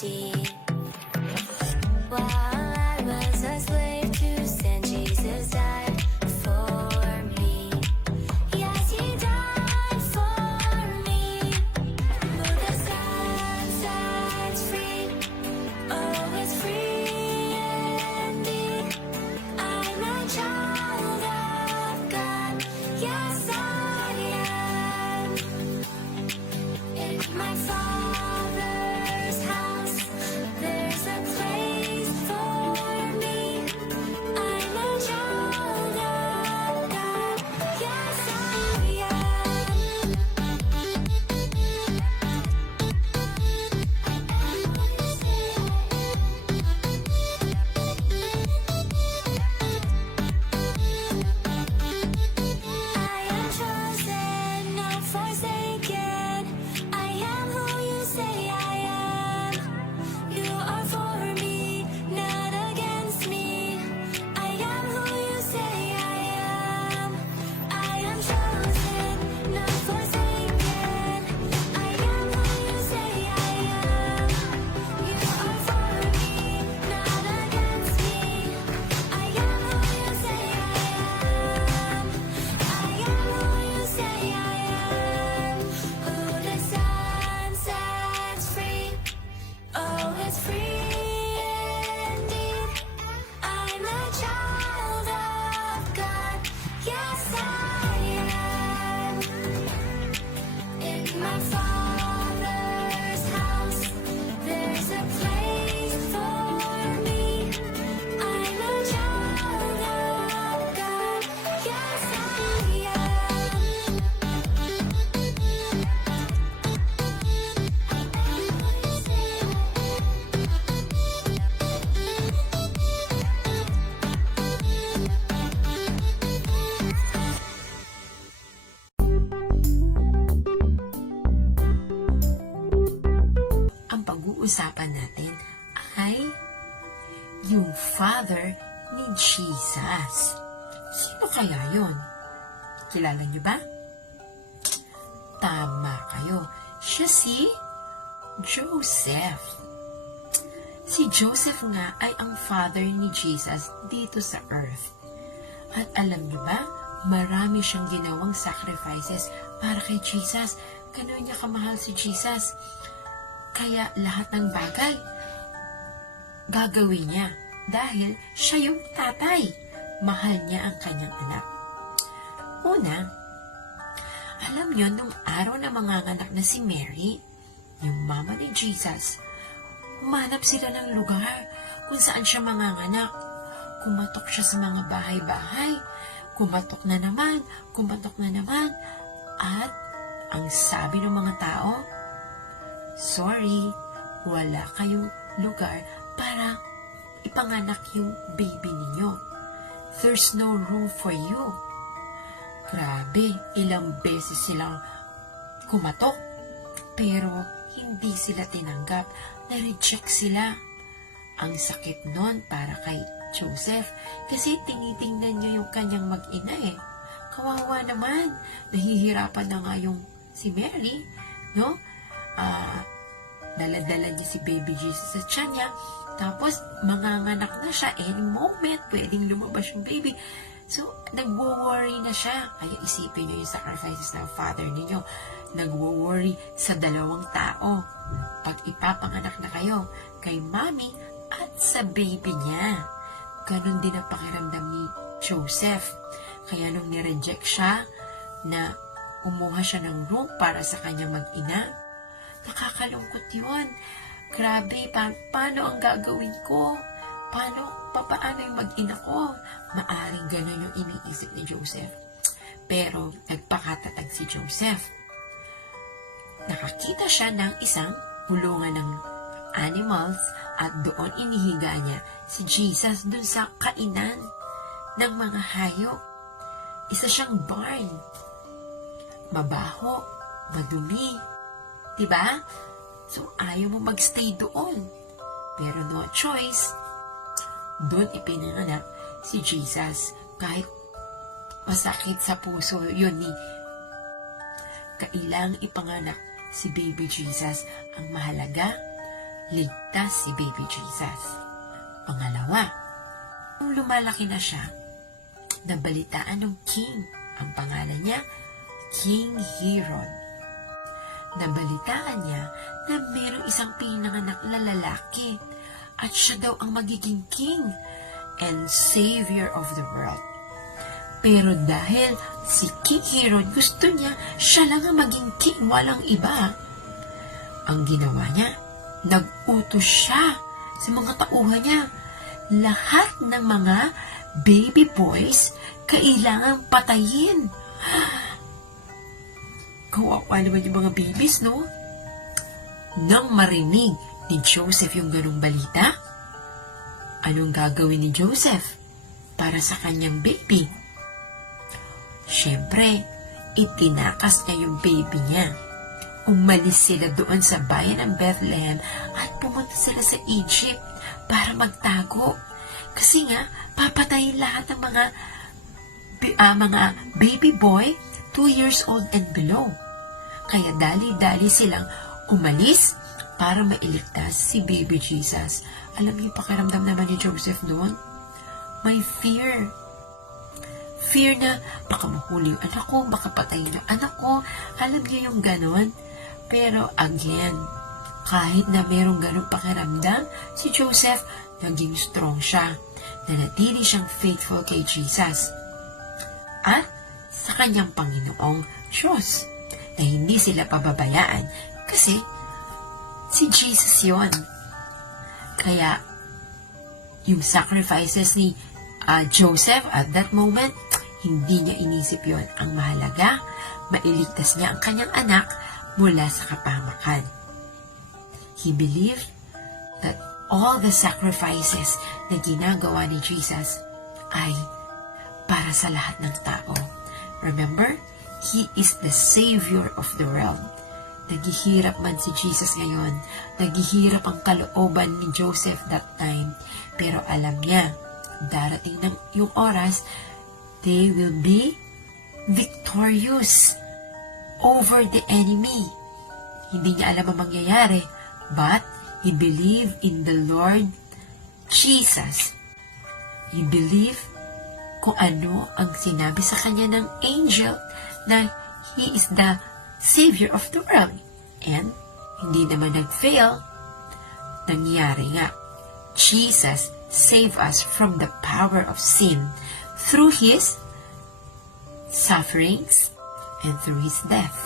empty. While I was a slave to sin, Jesus died for me. Yes, he died for me. Who the Son sets free, oh, it's free indeed. I'm a child of God. Yes, I am. In my Father's house, there's a place for me. I'm a child of God. Yes, I am. I am chosen, not forsaken. I am who you say I am. You are for me, not against me. I am who you say I am. I am chosen, not forsaken. I am who you say I am. You are for me, not against me. I am who you say I am. I am who you say I am. Who the Son sets free, oh, it's free indeed. I'm a child of God. Yes, I am. In my Father's house, there's a place for me. I'm a child of God. Yes, I Ang pag-uusapan natin ay yung Father ni Jesus. Sino kaya yun? Kilala niyo ba? Tama kayo. Siya si Joseph. Si Joseph nga ay ang father ni Jesus dito sa earth. At alam niyo ba, marami siyang ginawang sacrifices para kay Jesus. Gano'n niya kamahal si Jesus. Kaya lahat ng bagay gagawin niya dahil siya yung tatay. Mahal niya ang kanyang anak. Una, alam niyo, nung araw na manganganak na si Mary, yung mama ni Jesus, humanap sila ng lugar kung saan siya manganganak. Kumatok siya sa mga bahay-bahay. Kumatok na naman, at ang sabi ng mga tao, sorry, wala kayong lugar para ipanganak yung baby ninyo. There's no room for you. Grabe, ilang beses silang kumatok, pero hindi sila tinanggap. Na-reject sila. Ang sakit nun para kay Joseph kasi tinitingnan niyo yung kanyang mag-ina eh. Kawawa naman. Nahihirapan na nga yung si Mary, no? Daladala niya si baby Jesus sa tiyan niya. Tapos, manganganak na siya. Any moment, pwedeng lumabas yung baby. So, nagwo-worry na siya. Kaya isipin niyo yung sacrifices ng father ninyo. Nagwo-worry sa dalawang tao. Pag ipapanganak na kayo, kay mommy at sa baby niya. Ganon din ang pakiramdam ni Joseph. Kaya nung nireject siya, na umuha siya ng room para sa kanyang mag-ina, nakakalungkot yun. Grabe, paano ang gagawin ko? Paano yung mag-ina ko? Maaring gano'n yung iniisip ni Joseph. Pero nagpakatatag si Joseph. Nakakita siya ng isang pulungan ng animals at doon inihiga niya si Jesus doon sa kainan ng mga hayop. Isa siyang barn. Mabaho, madumi. Diba? So, ayaw mo magstay doon. Pero no choice. Doon ipinanganak si Jesus. Kahit masakit sa puso yun ni kailang ipanganak si baby Jesus. Ang mahalaga, ligtas si baby Jesus. Pangalawa, nung lumalaki na siya, nabalitaan ng king. Ang pangalan niya, King Herod. Nabalitaan niya na mayroong isang pinanganak na lalaki at siya daw ang magiging king and savior of the world. Pero dahil si King Herod gusto niya, siya lang ang maging king, walang iba. Ang ginawa niya, nag-utos siya sa mga tauhan niya. Lahat ng mga baby boys kailangang patayin. Kawawa naman yung mga babies, no? Nang marinig ni Joseph yung ganung balita, anong gagawin ni Joseph para sa kanyang baby? Siyempre, itinakas niya yung baby niya. Umalis sila doon sa bayan ng Bethlehem at pumunta sila sa Egypt para magtago. Kasi nga, papatayin lahat ng mga baby boy 2 years old and below. Kaya dali-dali silang umalis para mailigtas si baby Jesus. Alam niyo, pakiramdam naman ni Joseph doon? May fear. Fear na baka mahuli yung anak ko, baka patayin yung anak ko. Alam niyo yung ganon? Pero again, kahit na merong ganong pakiramdam, si Joseph, naging strong siya. Nanatili siyang faithful kay Jesus. At sa kanyang Panginoong Diyos, na hindi sila pababayaan kasi si Jesus yon. Kaya, yung sacrifices ni Joseph at that moment, hindi niya inisip yon. Ang mahalaga, mailigtas niya ang kanyang anak mula sa kapahamakan. He believed that all the sacrifices na ginagawa ni Jesus ay para sa lahat ng tao. Remember, He is the Savior of the world. Naghihirap man si Jesus ngayon, naghihirap ang kalooban ni Joseph that time, pero alam niya, darating ng yung oras, they will be victorious over the enemy. Hindi niya alam ang mangyayari, but he believed in the Lord Jesus. He believed kung ano ang sinabi sa kanya ng angel na he is the Savior of the world. And hindi naman nag-fail. Nangyari nga. Jesus saved us from the power of sin through His sufferings and through His death.